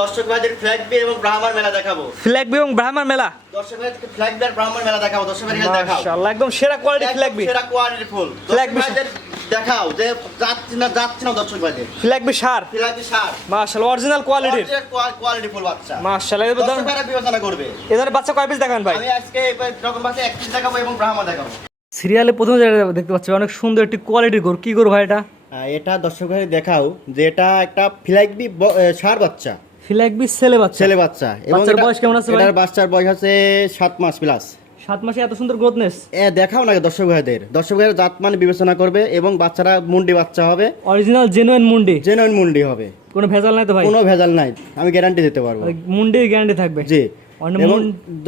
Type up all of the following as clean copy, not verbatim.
দর্শক ভাইদের flag B এবং ব্রাহ্মণ মেলা দেখাবো। ফ্ল্যাগ বি এবং ব্রাহ্মণ মেলা, দর্শক ভাইদের ফ্ল্যাগ বি আর ব্রাহ্মণ মেলা দেখাবো। দর্শক ভাইদের দেখাও মাশাআল্লাহ, একদম সেরা কোয়ালিটি ফ্ল্যাগ বি, সেরা কোয়ালিটি ফুল ফ্ল্যাগ বি ভাইদের দেখাও যে যাচ্ছে না দর্শক ভাইদের ফ্ল্যাগ বি সার, ফ্ল্যাগ বি সার মাশাআল্লাহ অরিজিনাল কোয়ালিটির, কোয়ালিটি ফুল বাচ্চা মাশাআল্লাহ। দর্শক ভাইরা বিবেচনা করবে। এদের বাচ্চা কয় পিস দেখান ভাই? আমি আজকে এরকম বাচ্চা এক পিস দেখাবো এবং ব্রাহ্মণ দেখাবো। সিরিয়ালে প্রথমে যেটা দেখতে পাচ্ছি অনেক সুন্দর একটি কোয়ালিটির গরু, কি গরু ভাই এটা? এটা দর্শক ভাই দেখাও যে এটা একটা ফ্ল্যাগ বি সার বাচ্চা, ফ্ল্যাগ বি ছেলে বাচ্চা, ছেলে বাচ্চা। এবং বাচ্চার বয়স কেমন আছে ভাই? এটার বাচ্চার বয়স আছে 7 মাস প্লাস। 7 মাসে এত সুন্দর গ্রোথনেস দেখাও না দর্শক ভাইদের, দর্শক ভাইয়ের জাত মানে বিবেচনা করবে এবং বাচ্চারা মুন্ডি বাচ্চা হবে, অরিজিনাল জেনুইন মুন্ডি, জেনুইন মুন্ডি হবে, কোনো ভেজাল নাই তো ভাই? কোনো ভেজাল নাই, আমি গ্যারান্টি দিতে পারবো। মুন্ডির গ্যারান্টি থাকবে জি। অনেক এবং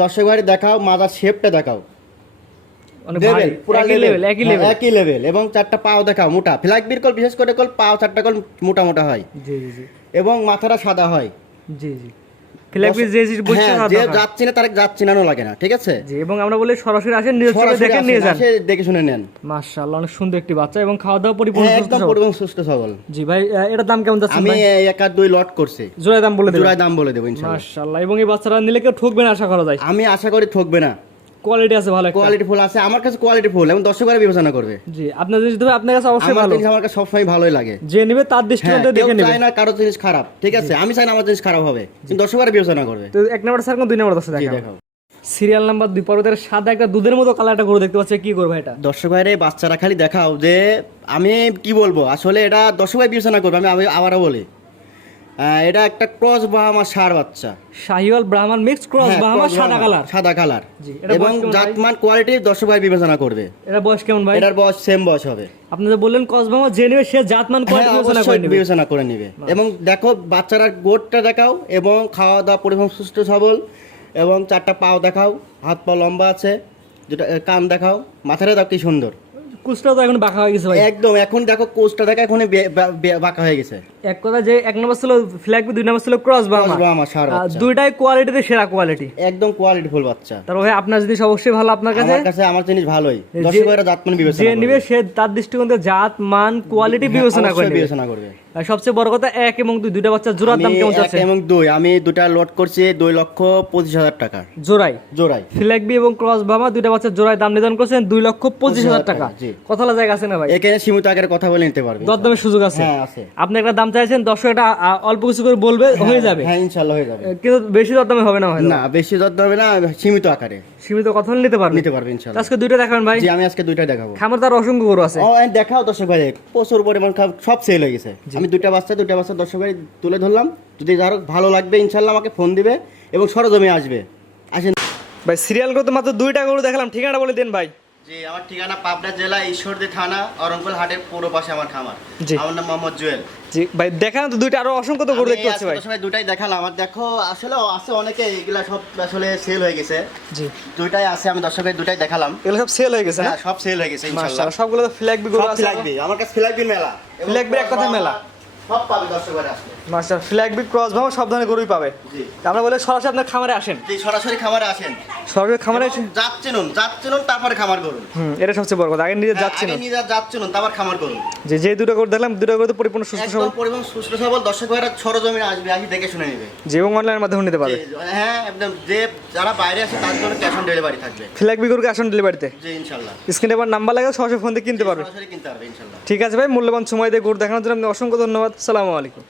দর্শক ভাই দেখাও মাদার শেপটা দেখাও, অনেক ভাই লেভেল পুরো একই লেভেল, একই লেভেল, একই লেভেল। এবং চারটা পাও দেখাও মোটা, ফ্ল্যাগ বির কল বিশেষ করে কল পাও চারটা কল মোটা মোটা হয়। জি জি জি এবং মাথাটা সাদা হয়। জি জি ফ্ল্যাগ বি যে বুঝছে না যে যাচ্ছে না তার যাচ্ছে নানো লাগে না, ঠিক আছে? জি। এবং আমরা বলি সরাসরি আসেন, নিজে চোখে দেখে নিয়ে যান, দেখে শুনে নেন। মাশাআল্লাহ অনেক সুন্দর একটি বাচ্চা এবং খাওয়া দাওয়া পরিপূর্ণ সুস্থ একদম সবল। পরিপূর্ণ সুস্থ সবল। জি ভাই, এটার দাম কেমন যাচ্ছে আমি ভাই? 1 আর 2 লট করছি, জোড়ায় দাম বলে দেব, জোড়ায় দাম বলে দেব ইনশাআল্লাহ। মাশাআল্লাহ। এবং এই বাচ্চারা নিলে কেউ ঠকবে না আশা করা যায়? আমি আশা করি ঠকবে না, কোয়ালিটি আছে ভালো, একটা কোয়ালিটি ফুল আছে আমার কাছে, কোয়ালিটি ফুল এবং দর্শকরা বিবেচনা করবে। জি। আপনার জিনিস দেবে আপনার কাছে অবশ্যই আমার ভালো, জিনিস আমার কাছে সবসময় ভালোই লাগে। যে নেবে তার দৃষ্টিকোণে দেখে নেবে, চাই না কারো জিনিস খারাপ, ঠিক আছে? আমি চাই না আমার জিনিস খারাপ হবে, কিন্তু দর্শকরা বিবেচনা করবে। তো 1 নাম্বার স্যার কোন 2 নাম্বার আছে জি দেখাও। দেখাও। সিরিয়াল নাম্বার 2 পর্বতের সাদা একটা দুধের মতো কালার একটা গরু দেখতে পাচ্ছি, কি করবে এটা? দর্শক ভাইরে বাচ্চারা খালি দেখাও যে আমি কি বলবো, আসলে এটা দর্শক ভাই বিবেচনা করবে। আমি আবারও বলি, এটা একটা ক্রস বাহামা ষাঁড় বাচ্চা, শাহিওয়াল ব্রাহ্মণ মিক্স ক্রস বাহামা, সাদা কালার, সাদা কালার। জি। এটা এবং বয়স কেমন ভাই? জাতমান কোয়ালিটি দর্শক ভাই বিবেচনা করবে। এটা বয়স কেমন ভাই? এটার বয়স সেম বয়স হবে। আপনি যে বললেন ক্রস বাহামা যে নেবে সে জাতমান কোয়ালিটি বিবেচনা করে নেবে, বিবেচনা করে নেবে। এবং দেখো বাচ্চারা গোটটা দেখাও এবং খাওয়া দাওয়া পরিপূর্ণ সুস্থ সবল, এবং চারটা পাও দেখাও, হাত পা লম্বা আছে, যেটা কান দেখাও, মাথাটা দেখো কি সুন্দর। কুচটা তো এখন বাঁকা হয়ে গেছে ভাই, একদম। এখন দেখো কোচটা দেখো এখন বাঁকা হয়ে গেছে। এক কথা যে 1 নম্বর ছিল ফ্ল্যাগ বি, 2 নম্বর ছিল ক্রস বাহামা, ষাঁড় বাচ্চা, দুইটাই কোয়ালিটিতে সেরা কোয়ালিটি, একদম কোয়ালিটি ফুল বাচ্চা। তার ভাই আপনার জিনিস অবশ্যই ভালো আপনার কাছে, আমার কাছে আমার জিনিস ভালোই, দর্শকরা জাতমান বিবেচনা যে করবে, নেবে সে তার দৃষ্টিকোণে জাত মান কোয়ালিটি বিবেচনা করে নেবে। বিবেচনা করবে। আর সবচেয়ে বড় কথা 1 এবং 2 দুইটা বাচ্চা জোড়ার দাম কেমন যাচ্ছে? 1 এবং 2 আমি দুটা লট করছি 2,25,000 টাকা জোড়াই, জোড়াই। ফ্ল্যাগ বি এবং ক্রস বাহামা দুইটা বাচ্চা জোড়ায় দাম নির্ধারণ করছেন 2,25,000 টাকা। জি। কথা বলা জায়গা আছে না ভাই? এখানে সীমিত আকারে কথা বলে নিতে পারবে, দরদামের সুযোগ আছে? হ্যাঁ আছে। আপনি একটা দাম চাইছেন, দর্শক এটা অল্প কিছু করে বলবে, হয়ে যাবে। হ্যাঁ ইনশাআল্লাহ হয়ে যাবে, কিন্তু বেশি দরদামে হবে না ভাই? না বেশি দরদাম হবে না, সীমিত আকারে সীমিত কথা হলে নিতে পারবে, ইনশাআল্লাহ। আজকে দুইটা দেখাবেন ভাই? জি আমি আজকে দুইটা দেখাবো। খামার তার অসংখ্য গরু আছে। দেখাও দর্শক ভাই, প্রচুর পরিমাণ সব সেল হয়ে গেছে। আমি দুইটা বাচ্চা দর্শক ভাই তুলে ধরলাম। যদি যার ভালো লাগবে ইনশাআল্লাহ আমাকে ফোন দিবে এবং সরজমে আসবে। আসেন ভাই, সিরিয়াল করতে মাত্র দুইটা গরু দেখালাম, ঠিকানা বলে দেন ভাই। জি আমার ঠিকানা পাবনা জেলা ঈশ্বরদী থানা অরঙ্কুল হাটের পুরো পাশে আমার খামার। জি। আমার নাম মোহাম্মদ জুয়েল। জি ভাই, দেখান তো দুইটা, আরো অসংখ্য তো গরু দেখতে পাচ্ছি ভাই। সবাই দুটাই দেখালাম। আর দেখো আসলে আছে অনেকে, এগুলা সব আসলে সেল হয়ে গেছে। জি। দুইটাই আছে, আমি দর্শকের দুটাই দেখালাম। এগুলো সব সেল হয়ে গেছে না? হ্যাঁ সব সেল হয়ে গেছে ইনশাআল্লাহ। মাশাআল্লাহ, সবগুলো তো ফ্ল্যাগ বি গরু সব আছে। ফ্ল্যাগ বি, আমার কাছে ফ্ল্যাগ বি মেলা, ফ্ল্যাগ বির এক কথায় মেলা। সব পাবে দর্শকরা আসলে। মাশাআল্লাহ, ফ্ল্যাগ বি ক্রস বাহামা সব ধরনের গরুই পাবে। জি। আমরা বলে সরাসরি আপনার খামারে আসেন। জি সরাসরি খামারে আসেন, সরাসরি খামারে আসেন, জাত চিনুন তারপরে খামার করুন। এটা সবচেয়ে বড় কথা, আগে নিজে যাচ্ছেন। আগে নিজে জাত চিনুন তারপর খামার করুন। যে দুটো গরু দেখলাম, দুটো গরু তো পরিপূর্ণ সুস্থ সবল, একদম পরিমাণ সুস্থ সবল। দর্শক ভাইরা সরজমিনে আসবে, আসি দেখে শুনে নেবে। যে এবং অনলাইনের মাধ্যমে নিতে পারবে। হ্যাঁ একদম। যে যারা বাইরে আছে তাদের জন্য ক্যাশ অন ডেলিভারি থাকবে। ফ্ল্যাগ বি গরুকে আসুন ডেলিভারিতে। জি ইনশাআল্লাহ। স্ক্রিনে আবার নাম্বার লাগে, সরাসরি ফোন দিয়ে কিনতে পারবে। সরাসরি কিনতে পারবে ইনশাআল্লাহ। ঠিক আছে ভাই, মূল্যবান সময় দিয়ে গরু দেখানোর জন্য আপনি অসংখ্য ধন্যবাদ। আসসালামু আলাইকুম।